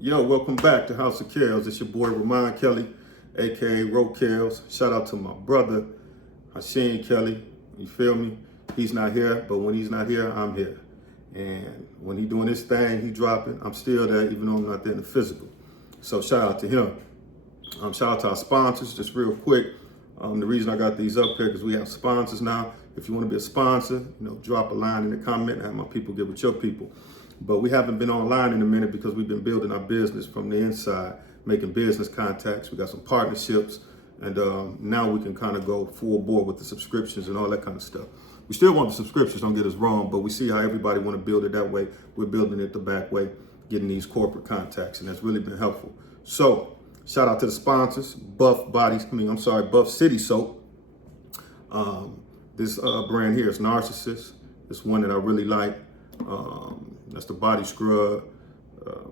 Yo, welcome back to House of Kales. It's your boy Ramon Kelly, aka Ro Kales. Shout out to my brother Hasheen Kelly. You feel me? He's not here, but when he's not here, I'm here. And when he doing his thing, he dropping. I'm still there, even though I'm not there in the physical. So shout out to him. Shout out to our sponsors, just real quick. The reason I got these up here because we have sponsors now. If you want to be a sponsor, drop a line in the comment and have my people get with your people. But we haven't been online in a minute because we've been building our business from the inside, making business contacts. We got some partnerships, and now we can kind of go full bore with the subscriptions and all that kind of stuff. We still want the subscriptions, don't get us wrong, but we see how everybody want to build it that way. We're building it the back way, getting these corporate contacts, and that's really been helpful. So shout out to the sponsors, Buff City Soap. This brand here is Narcissist. It's one that I really like. That's the body scrub.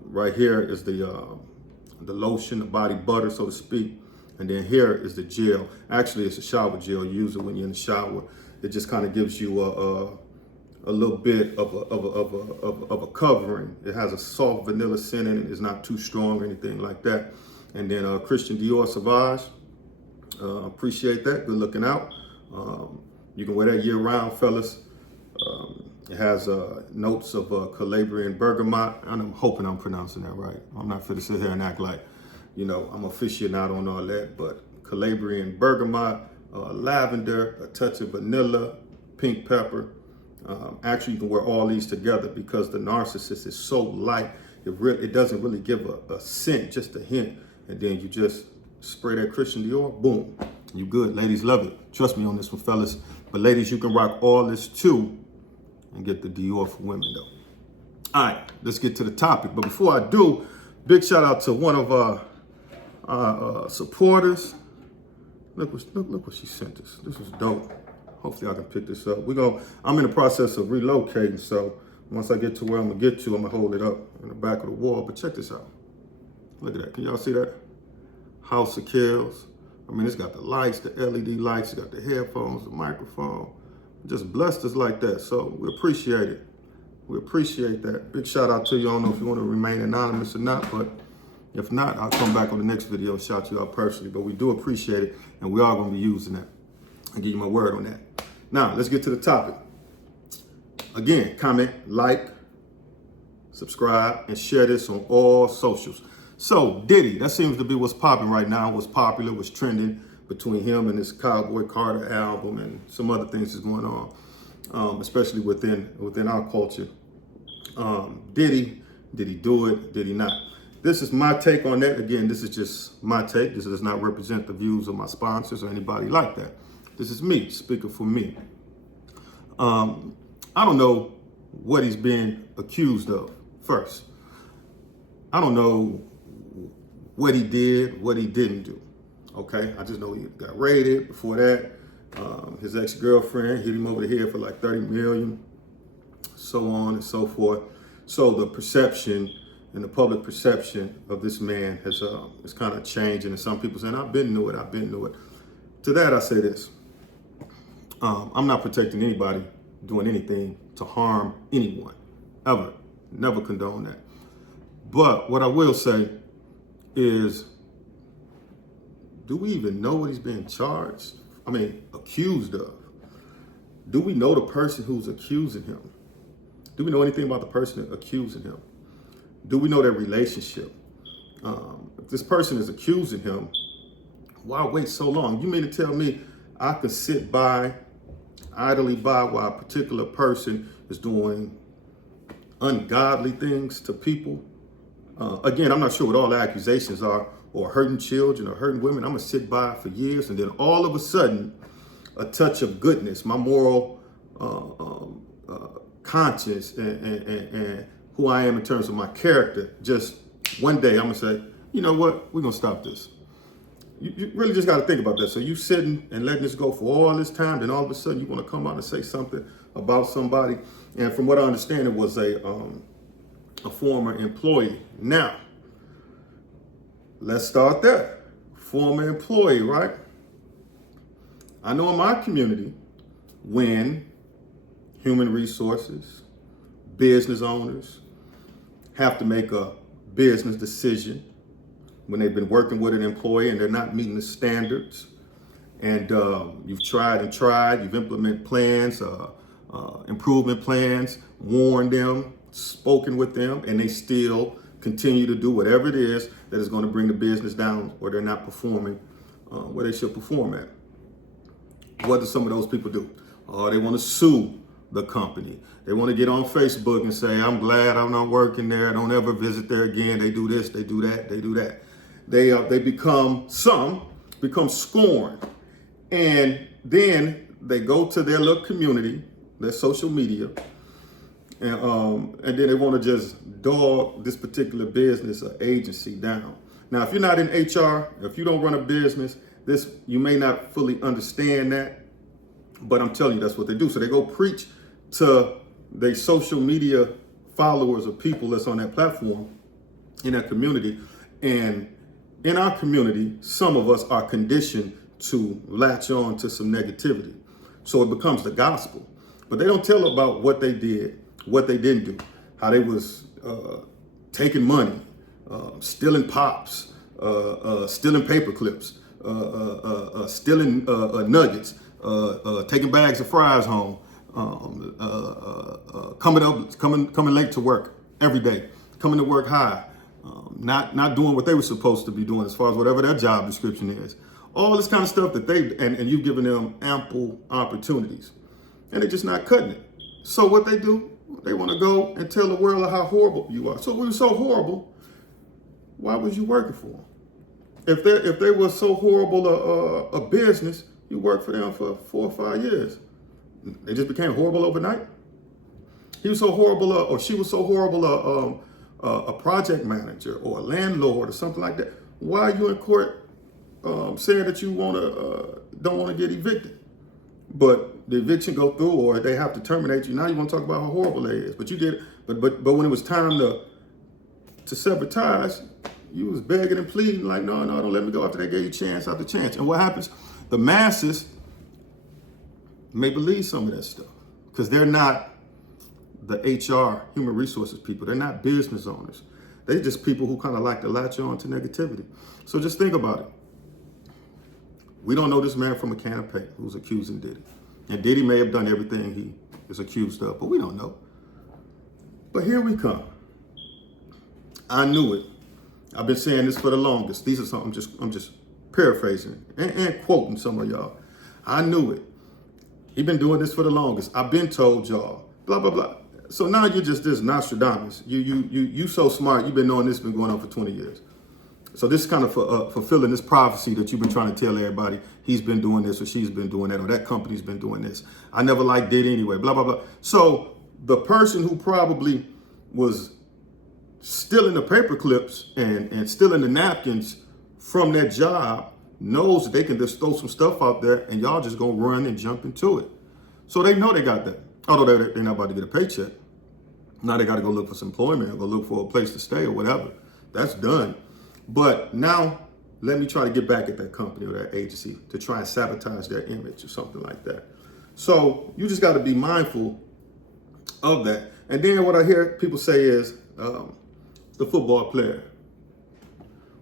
Right here is the lotion, the body butter, so to speak. And then here is the gel. Actually, it's a shower gel. You use it when you're in the shower. It just kind of gives you a little bit of a covering. It has a soft vanilla scent in it. It's not too strong or anything like that. And then Christian Dior Sauvage. Appreciate that. Good looking out. You can wear that year round, fellas. It has notes of Calabrian bergamot, and I'm hoping I'm pronouncing that right. I'm not fit to sit here and act like, I'm aficionado on all that, but Calabrian bergamot, lavender, a touch of vanilla, pink pepper. Actually, you can wear all these together because the Narcissist is so light, it doesn't really give a scent, just a hint. And then you just spray that Christian Dior, boom, you good. Ladies love it. Trust me on this one, fellas. But ladies, you can rock all this too and get the Dior for women though. All right, let's get to the topic. But before I do, big shout out to one of our supporters. Look what she sent us. This is dope. Hopefully I can pick this up. I'm in the process of relocating, so once I get to where I'm gonna get to, I'm gonna hold it up in the back of the wall. But check this out. Look at that. Can y'all see that? House of Kills. I mean, it's got the lights, the LED lights, it's got the headphones, the microphone. Just blessed us like that. So we appreciate it. We appreciate that. Big shout out to you. I don't know if you want to remain anonymous or not, but if not, I'll come back on the next video and shout you out personally. But we do appreciate it, and we are going to be using that. I'll give you my word on that. Now, let's get to the topic. Again, comment, like, subscribe, and share this on all socials. So, Diddy, that seems to be what's popping right now, what's popular, what's trending between him and this Cowboy Carter album and some other things that's going on, especially within our culture. Did he do it? Did he not? This is my take on that. Again, this is just my take. This does not represent the views of my sponsors or anybody like that. This is me, speaking for me. I don't know what he's being accused of first. I don't know what he did, what he didn't do. Okay, I just know he got raided. Before that, his ex-girlfriend hit him over the head for like 30 million, so on and so forth. So the perception and the public perception of this man is kind of changing. And some people saying, I've been knew it. To that, I say this. I'm not protecting anybody doing anything to harm anyone, ever. Never condone that. But what I will say is, do we even know what he's being charged? Accused of. Do we know the person who's accusing him? Do we know anything about the person accusing him? Do we know their relationship? If this person is accusing him, why wait so long? You mean to tell me I could sit idly by while a particular person is doing ungodly things to people? Again, I'm not sure what all the accusations are, or hurting children or hurting women. I'm gonna sit by for years, and then all of a sudden, a touch of goodness, my moral conscience and who I am in terms of my character, just one day I'm gonna say, you know what, we're gonna stop this. You really just gotta think about that. So you sitting and letting this go for all this time, then all of a sudden you wanna come out and say something about somebody. And from what I understand, it was a former employee. Now, let's start there. Former employee, right? I know in my community, when human resources, business owners have to make a business decision when they've been working with an employee and they're not meeting the standards. And you've tried and tried, you've implemented plans, improvement plans, warned them, spoken with them, and they still continue to do whatever it is that is going to bring the business down, or they're not performing where they should perform at. What do some of those people do? They want to sue the company. They want to get on Facebook and say, I'm glad I'm not working there. I don't ever visit there again. They do this, they do that, they do that. They become scorned. And then they go to their little community, their social media, and then they want to just dog this particular business or agency down. Now, if you're not in HR, if you don't run a business, you may not fully understand that, but I'm telling you, that's what they do. So they go preach to their social media followers or people that's on that platform in that community. And in our community, some of us are conditioned to latch on to some negativity. So it becomes the gospel. But they don't tell about what they did, what they didn't do, how they was taking money, stealing pops, stealing paper clips, stealing nuggets, taking bags of fries home, coming late to work every day, coming to work high, not doing what they were supposed to be doing as far as whatever their job description is. All this kind of stuff that and you've given them ample opportunities, and they're just not cutting it. So what they do, they want to go and tell the world how horrible you are. So if we were so horrible, why was you working for them? If they were so horrible a business, you worked for them for 4 or 5 years. They just became horrible overnight. He was so horrible, or she was so horrible, a project manager or a landlord or something like that. Why are you in court saying that you don't want to get evicted? But the eviction go through, or they have to terminate you. Now you want to talk about how horrible that is. But you did. But when it was time to sever ties, you was begging and pleading like, no, don't let me go after they gave you chance after chance. And what happens? The masses may believe some of that stuff because they're not the HR, human resources people. They're not business owners. They're just people who kind of like to latch on to negativity. So just think about it. We don't know this man from a can of paint who's accusing Diddy. And Diddy may have done everything he is accused of, but we don't know. But here we come. I knew it. I've been saying this for the longest. These are something I'm just paraphrasing and quoting some of y'all. I knew it. He been doing this for the longest. I've been told y'all, blah, blah, blah. So now you're just this Nostradamus. You so smart. You've been knowing this been going on for 20 years. So this is kind of fulfilling this prophecy that you've been trying to tell everybody. He's been doing this or she's been doing that or that company's been doing this. I never liked Diddy anyway, blah, blah, blah. So the person who probably was stealing the paper clips and stealing the napkins from that job knows that they can just throw some stuff out there and y'all just gonna run and jump into it. So they know they got that. Although they're not about to get a paycheck. Now they got to go look for some employment or go look for a place to stay or whatever. That's done. But now let me try to get back at that company or that agency to try and sabotage their image or something like that. So you just got to be mindful of that. And then what I hear people say is the football player.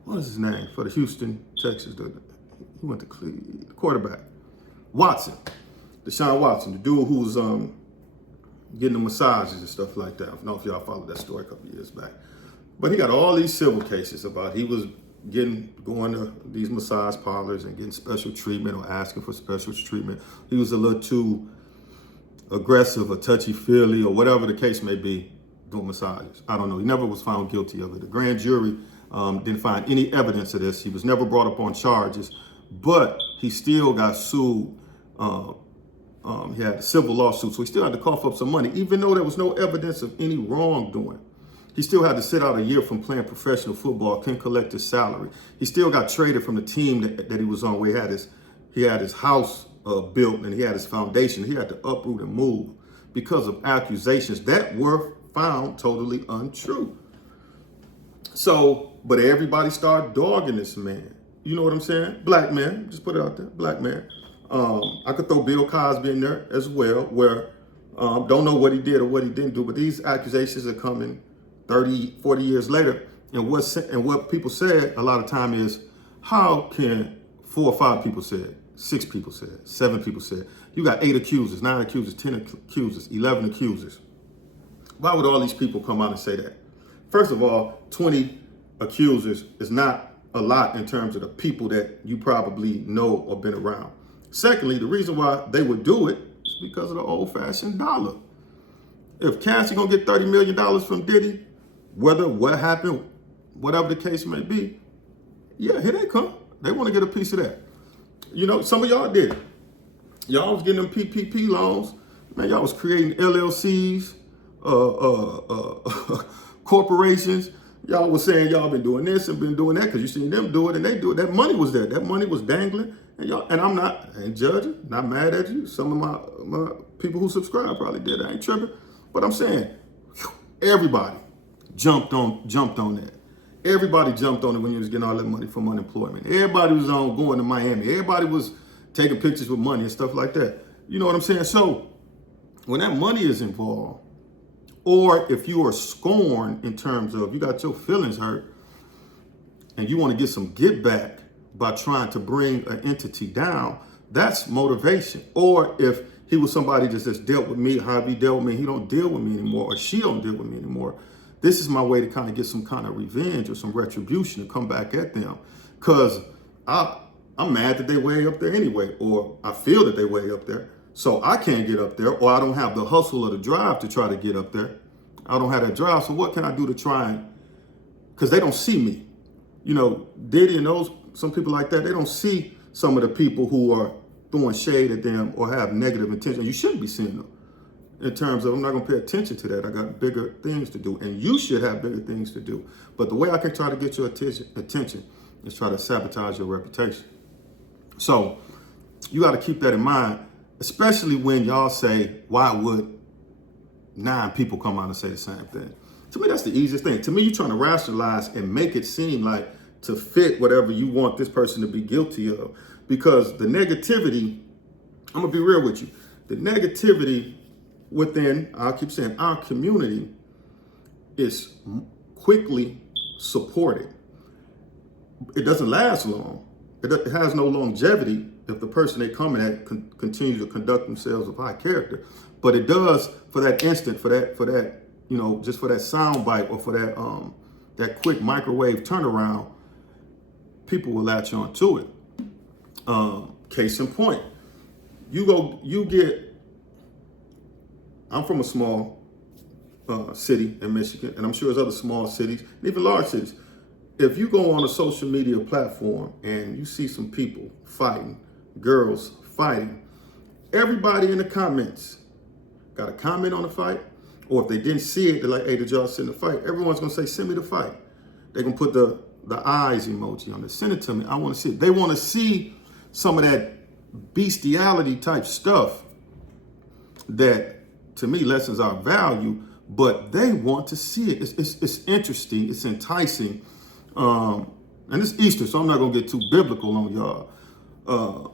What is his name for the Houston, Texas? He went to Cleveland. The quarterback. Watson. Deshaun Watson, the dude who was getting the massages and stuff like that. I don't know if y'all followed that story a couple of years back. But he got all these civil cases about he was going to these massage parlors and getting special treatment or asking for special treatment. He was a little too aggressive or touchy-feely or whatever the case may be doing massages. I don't know. He never was found guilty of it. The grand jury didn't find any evidence of this. He was never brought up on charges, but he still got sued. He had a civil lawsuit, so he still had to cough up some money, even though there was no evidence of any wrongdoing. He still had to sit out a year from playing professional football, couldn't collect his salary. He still got traded from the team that he was on, where he had his house built and he had his foundation. He had to uproot and move because of accusations that were found totally untrue. So, but everybody started dogging this man. You know what I'm saying? Black man, just put it out there, black man. I could throw Bill Cosby in there as well, where don't know what he did or what he didn't do, but these accusations are coming 30, 40 years later, And what people said a lot of time is, how can 4 or 5 people say it, 6 people say it, 7 people say it? You got 8 accusers, 9 accusers, 10 accusers, 11 accusers. Why would all these people come out and say that? First of all, 20 accusers is not a lot in terms of the people that you probably know or been around. Secondly, the reason why they would do it is because of the old-fashioned dollar. If Cassie gonna get $30 million from Diddy, whether what happened, whatever the case may be, yeah, here they come. They want to get a piece of that. You know, some of y'all did it. Y'all was getting them PPP loans. Man, y'all was creating LLCs, corporations. Y'all was saying y'all been doing this and been doing that because you seen them do it and they do it. That money was there. That money was dangling. And I ain't judging, not mad at you. Some of my people who subscribe probably did. I ain't tripping. But I'm saying, everybody jumped on that. Everybody jumped on it when you was getting all that money from unemployment. Everybody was on going to Miami. Everybody was taking pictures with money and stuff like that. You know what I'm saying? So when that money is involved, or if you are scorned in terms of you got your feelings hurt and you want to get some get back by trying to bring an entity down, that's motivation. Or if he was somebody that just dealt with me, how he dealt with me, he don't deal with me anymore, or she don't deal with me anymore. This is my way to kind of get some kind of revenge or some retribution to come back at them. Because I'm mad that they way up there anyway, or I feel that they way up there. So I can't get up there, or I don't have the hustle or the drive to try to get up there. I don't have that drive. So what can I do to try and, because they don't see me. You know, Diddy and some people like that, they don't see some of the people who are throwing shade at them or have negative intention. You shouldn't be seeing them. In terms of, I'm not going to pay attention to that. I got bigger things to do. And you should have bigger things to do. But the way I can try to get your attention is try to sabotage your reputation. So you got to keep that in mind, especially when y'all say, why would 9 people come out and say the same thing? To me, that's the easiest thing. To me, you're trying to rationalize and make it seem like to fit whatever you want this person to be guilty of. Because the negativity, I'm going to be real with you. The negativity within, I'll keep saying, our community is quickly supported. It doesn't last long. It has no longevity if the person they coming at continue to conduct themselves with high character. But it does for that instant, for that, you know, just for that sound bite or for that quick microwave turnaround, people will latch on to it. Case in point, I'm from a small city in Michigan, and I'm sure there's other small cities, and even large cities. If you go on a social media platform and you see some people fighting, girls fighting, everybody in the comments got a comment on the fight, or if they didn't see it, they're like, hey, did y'all see the fight? Everyone's gonna say, send me the fight. They're gonna put the eyes emoji on it. Send it to me. I wanna see it. They wanna see some of that bestiality type stuff that, to me, lessens our value, but they want to see it. It's interesting. It's enticing. And it's Easter, so I'm not gonna get too biblical on y'all.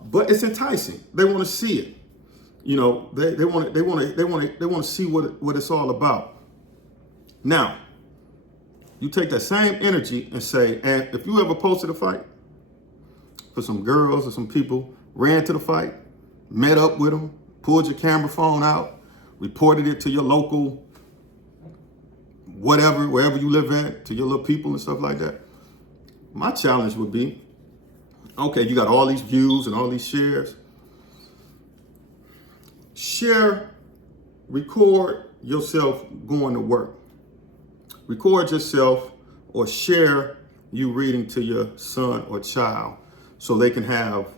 But it's enticing. They want to see it. You know, they want to see what it's all about. Now, you take that same energy and say, and if you ever posted a fight for some girls or some people, ran to the fight, met up with them, pulled your camera phone out, reported it to your local whatever, wherever you live at, to your little people and stuff like that. My challenge would be, okay, you got all these views and all these shares. Share, record yourself going to work. Record yourself or share you reading to your son or child so they can have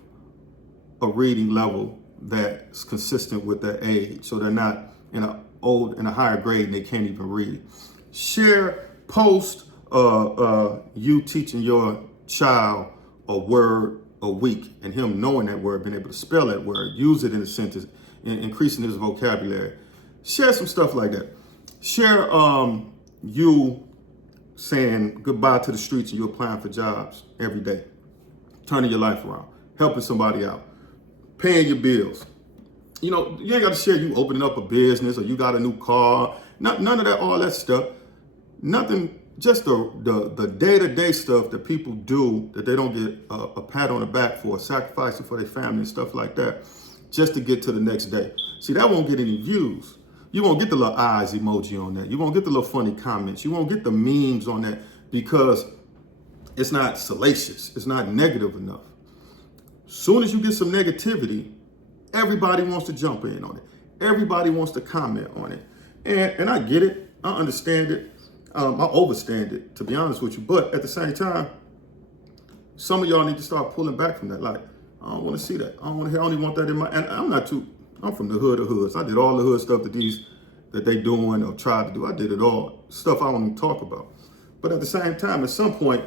a reading level that's consistent with their age, so they're not in a higher grade and they can't even read. Share, post you teaching your child a word a week and him knowing that word, being able to spell that word, use it in a sentence, and increasing his vocabulary. Share some stuff like that. Share you saying goodbye to the streets and you applying for jobs every day, turning your life around, helping somebody out, paying your bills. You know, you ain't got to share you opening up a business or you got a new car. None of that, all that stuff. Nothing just the day-to-day stuff that people do that they don't get a pat on the back for, sacrificing for their family and stuff like that, just to get to the next day. See, that won't get any views. You won't get the little eyes emoji on that. You won't get the little funny comments. You won't get the memes on that because it's not salacious. It's not negative enough. Soon as you get some negativity, everybody wants to jump in on it. Everybody wants to comment on it. And I get it. I understand it. I overstand it, to be honest with you. But at the same time, some of y'all need to start pulling back from that. Like, I don't want to see that. I don't want to hear. I only want that in my. And I'm from the hood of hoods. I did all the hood stuff that they doing or tried to do. I did it all. Stuff I don't even talk about. But at the same time, at some point,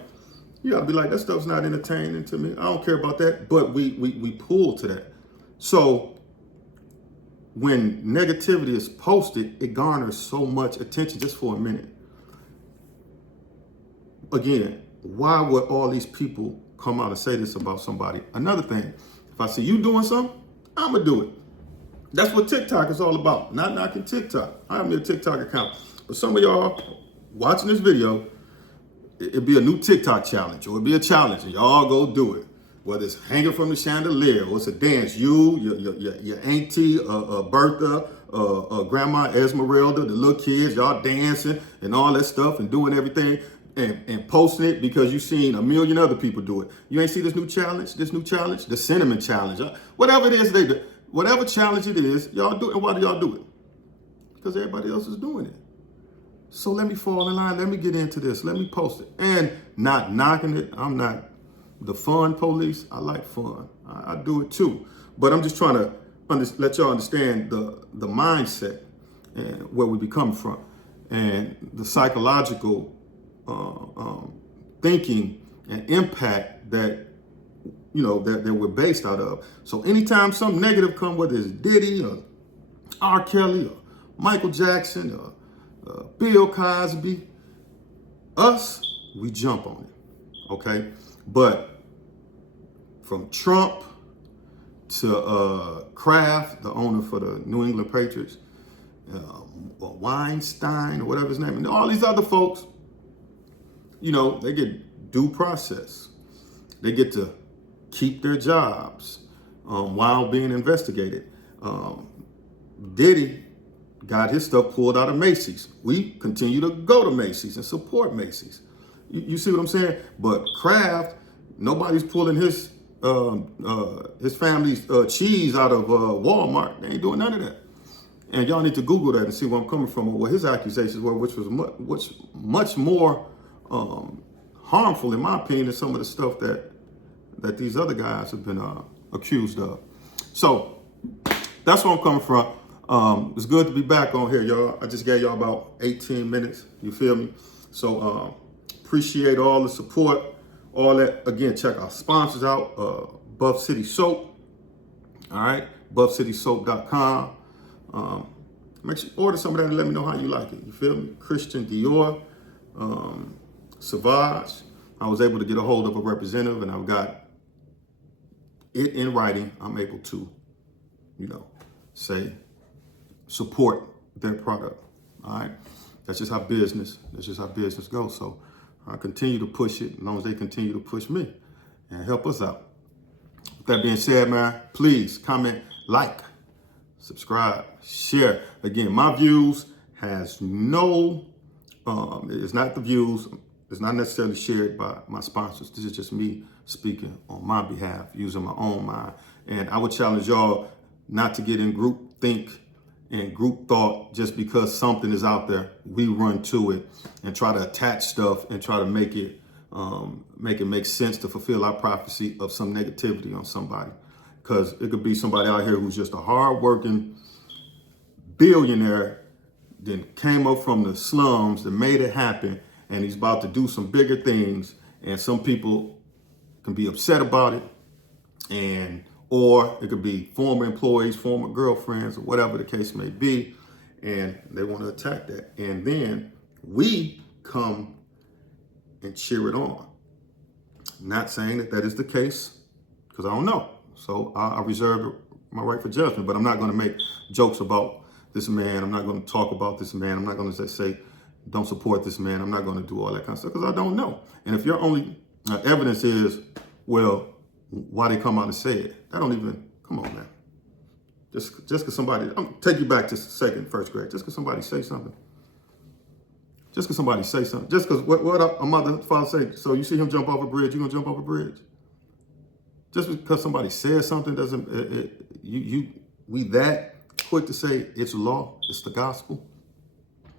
you gotta be like, that stuff's not entertaining to me. I don't care about that. But we pull to that. So when negativity is posted, it garners so much attention just for a minute. Again, why would all these people come out and say this about somebody? Another thing, if I see you doing something, I'm gonna do it. That's what TikTok is all about. Not knocking TikTok. I have a TikTok account. But some of y'all watching this video, it'd be a new TikTok challenge, or it'd be a challenge, and y'all go do it. Whether it's hanging from the chandelier, or it's a dance, your auntie, Bertha, Grandma Esmeralda, the little kids, y'all dancing and all that stuff and doing everything and posting it because you've seen a million other people do it. You ain't see this new challenge, the cinnamon challenge, whatever it is they do, whatever challenge it is, y'all do it. And why do y'all do it? Because everybody else is doing it. So let me fall in line. Let me get into this. Let me post it. And not knocking it. I'm not the fun police. I like fun. I do it too. But I'm just trying to let y'all understand the mindset and where we be coming from and the psychological thinking and impact that, that we're based out of. So anytime something negative comes, whether it's Diddy or R. Kelly or Michael Jackson or Bill Cosby, we jump on it, okay? But from Trump to Kraft, the owner for the New England Patriots, Weinstein, or whatever his name, and all these other folks, they get due process. They get to keep their jobs while being investigated. Diddy got his stuff pulled out of Macy's. We continue to go to Macy's and support Macy's. You see what I'm saying? But Kraft, nobody's pulling his family's cheese out of Walmart. They ain't doing none of that. And y'all need to Google that and see where I'm coming from, or what his accusations were, which was much more harmful, in my opinion, than some of the stuff that these other guys have been accused of. So that's where I'm coming from. It's good to be back on here, y'all. I just gave y'all about 18 minutes. You feel me? So appreciate all the support, all that. Again, check our sponsors out. Buff City Soap. All right, buffcitysoap.com. Make sure you order some of that and let me know how you like it. You feel me? Christian Dior, Savage. I was able to get a hold of a representative, and I've got it in writing. I'm able to, say, support their product. All right, that's just how business goes. So I continue to push it as long as they continue to push me and help us out. With that being said, man, please comment, like, subscribe, share. Again, my views has no, it's not the views, it's not necessarily shared by my sponsors. This is just me speaking on my behalf, using my own mind. And I would challenge y'all not to get in group think and group thought just because something is out there. We run to it and try to attach stuff and try to make it make sense to fulfill our prophecy of some negativity on somebody. Because it could be somebody out here who's just a hardworking billionaire, then came up from the slums that made it happen, and he's about to do some bigger things, and some people can be upset about it, or it could be former employees, former girlfriends, or whatever the case may be, and they want to attack that. And then we come and cheer it on. Not saying that is the case, because I don't know. So I reserve my right for judgment, but I'm not going to make jokes about this man. I'm not going to talk about this man. I'm not going to say don't support this man. I'm not going to do all that kind of stuff because I don't know. And if your only evidence is, well, why they come out and say it, that don't even, come on, man. Just because somebody, I'm take you back to first grade. Just because somebody say something. Just because somebody say something. Just because what a mother, father say, so you see him jump off a bridge, you going to jump off a bridge? Just because somebody says something doesn't, we that quick to say it's law, it's the gospel.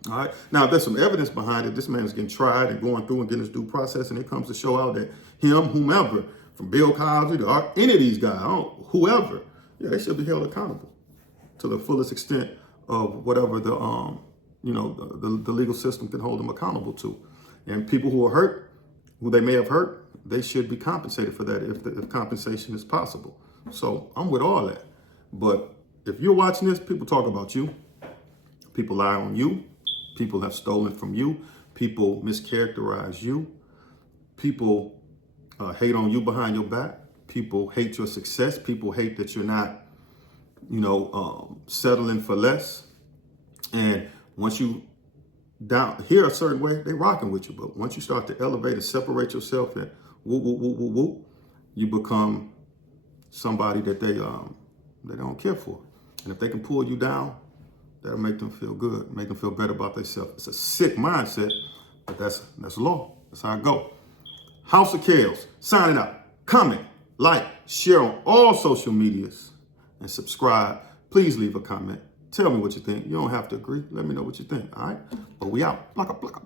All right. Now, if there's some evidence behind it, this man is getting tried and going through and getting his due process, and it comes to show out that him, whomever, from Bill Cosby to any of these guys, whoever, yeah, they should be held accountable to the fullest extent of whatever the the legal system can hold them accountable to. And people who are hurt, who they may have hurt, they should be compensated for that if compensation is possible. So I'm with all that. But if you're watching this, people talk about you. People lie on you. People have stolen from you. People mischaracterize you. People hate on you behind your back. People hate your success. People hate that you're not, settling for less. And once you down here a certain way, they rocking with you. But once you start to elevate and separate yourself and you become somebody that they don't care for. And if they can pull you down, that'll make them feel good, make them feel better about themselves. It's a sick mindset, but that's law. That's how it go. House of Chaos, signing out. Comment, like, share on all social medias, and subscribe. Please leave a comment. Tell me what you think. You don't have to agree. Let me know what you think, all right? But we out. Block up.